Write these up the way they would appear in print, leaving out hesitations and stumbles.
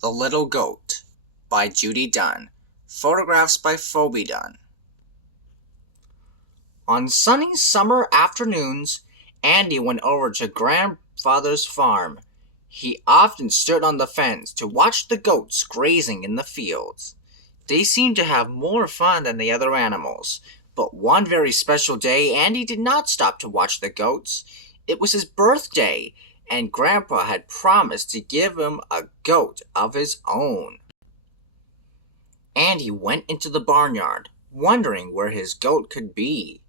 The Little Goat by Judy Dunn. Photographs by Phoebe Dunn. On sunny summer afternoons, Andy went over to grandfather's farm. He often stood on the fence to watch the goats grazing in the fields. They seemed to have more fun than the other animals, but one very special day Andy did not stop to watch the goats. It was his birthday, and Grandpa had promised to give him a goat of his own. Andy went into the barnyard, wondering where his goat could be.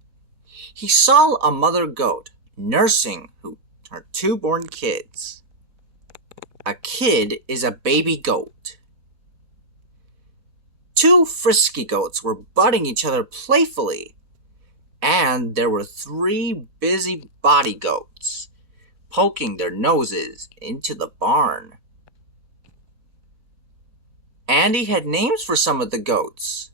He saw a mother goat nursing her two-born kids. A kid is a baby goat. Two frisky goats were butting each other playfully, and there were three busy body goats poking their noses into the barn. Andy had names for some of the goats.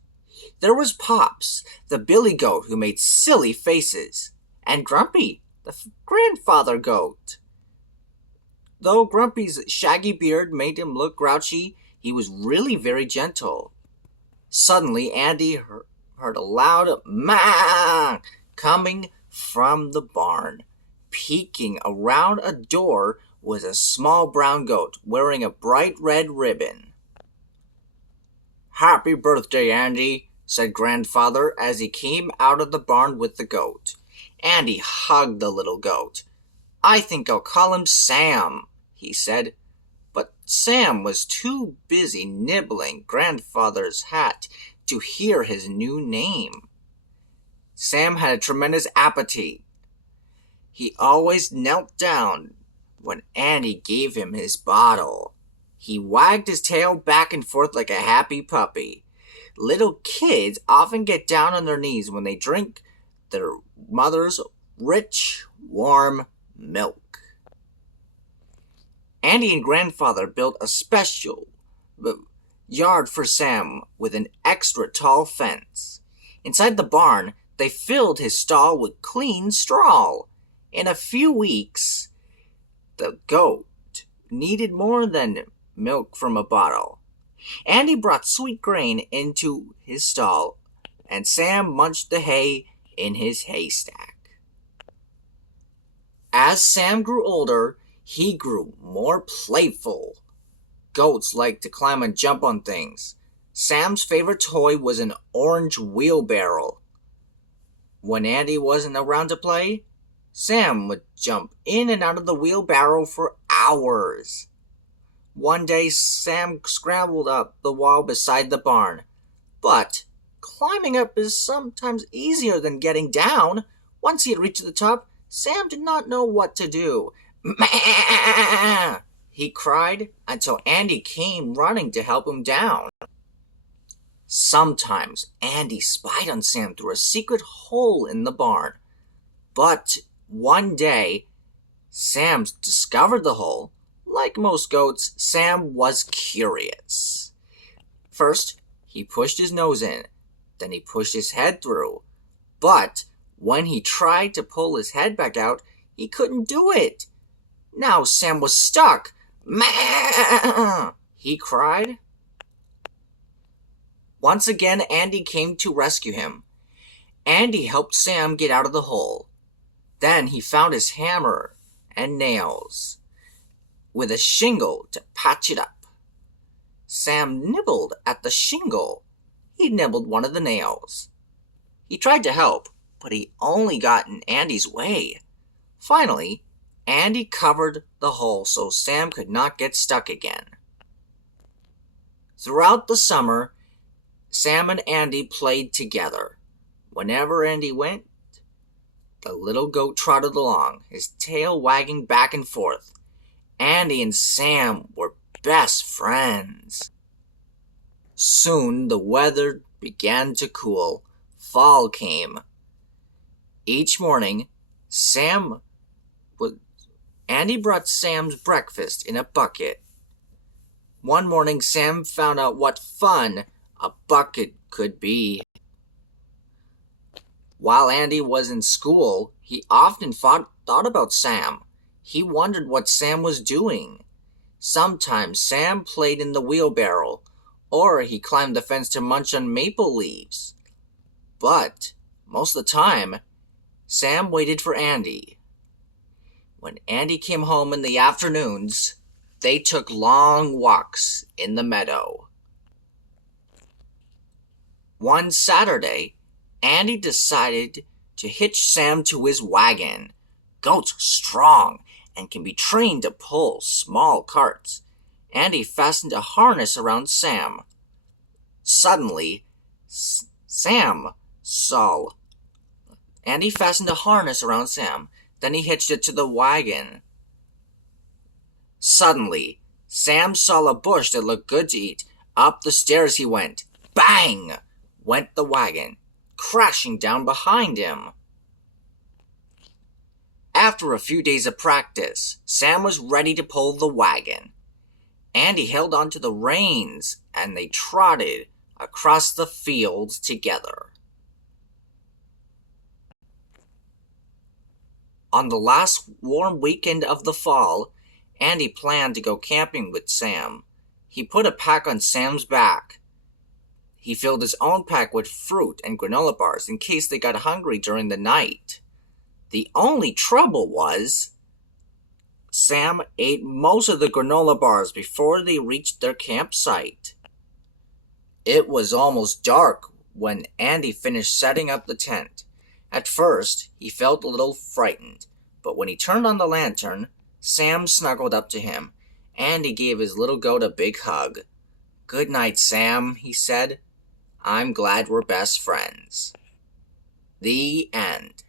There was Pops, the billy goat who made silly faces, and Grumpy, the grandfather goat. Though Grumpy's shaggy beard made him look grouchy, he was really very gentle. Suddenly, Andy heard a loud "maa" coming from the barn. Peeking around a door was a small brown goat wearing a bright red ribbon. "Happy birthday, Andy," said Grandfather as he came out of the barn with the goat. Andy hugged the little goat. "I think I'll call him Sam," he said. But Sam was too busy nibbling Grandfather's hat to hear his new name. Sam had a tremendous appetite. He always knelt down when Andy gave him his bottle. He wagged his tail back and forth like a happy puppy. Little kids often get down on their knees when they drink their mother's rich, warm milk. Andy and Grandfather built a special yard for Sam with an extra tall fence. Inside the barn, they filled his stall with clean straw. In a few weeks, the goat needed more than milk from a bottle. Andy brought sweet grain into his stall, and Sam munched the hay in his haystack. As Sam grew older, he grew more playful. Goats like to climb and jump on things. Sam's favorite toy was an orange wheelbarrow. When Andy wasn't around to play, Sam would jump in and out of the wheelbarrow for hours. One day, Sam scrambled up the wall beside the barn. But climbing up is sometimes easier than getting down. Once he had reached the top, Sam did not know what to do. "Meh!" he cried until Andy came running to help him down. Sometimes Andy spied on Sam through a secret hole in the barn. But one day, Sam discovered the hole. Like most goats, Sam was curious. First, he pushed his nose in. Then he pushed his head through. But when he tried to pull his head back out, he couldn't do it. Now Sam was stuck. "Meh!" he cried. Once again, Andy came to rescue him. Andy helped Sam get out of the hole. Then he found his hammer and nails with a shingle to patch it up. Sam nibbled at the shingle. He nibbled one of the nails. He tried to help, but he only got in Andy's way. Finally, Andy covered the hole so Sam could not get stuck again. Throughout the summer, Sam and Andy played together. Whenever Andy went, the little goat trotted along, his tail wagging back and forth. Andy and Sam were best friends. Soon the weather began to cool. Fall came. Each morning, Andy brought Sam's breakfast in a bucket. One morning, Sam found out what fun a bucket could be. While Andy was in school, he often thought about Sam. He wondered what Sam was doing. Sometimes Sam played in the wheelbarrow, or he climbed the fence to munch on maple leaves. But most of the time, Sam waited for Andy. When Andy came home in the afternoons, they took long walks in the meadow. One Saturday, Andy decided to hitch Sam to his wagon. Goats are strong and can be trained to pull small carts. Andy fastened a harness around Sam. Suddenly, Sam saw. Andy fastened a harness around Sam. Then he hitched it to the wagon. Suddenly, Sam saw a bush that looked good to eat. Up the stairs he went. Bang! Went the wagon, crashing down behind him. After a few days of practice, Sam was ready to pull the wagon. Andy held onto the reins, and they trotted across the fields together. On the last warm weekend of the fall, Andy planned to go camping with Sam. He put a pack on Sam's back. He filled his own pack with fruit and granola bars in case they got hungry during the night. The only trouble was, Sam ate most of the granola bars before they reached their campsite. It was almost dark when Andy finished setting up the tent. At first, he felt a little frightened, but when he turned on the lantern, Sam snuggled up to him. Andy gave his little goat a big hug. "Good night, Sam," he said. "I'm glad we're best friends." The end.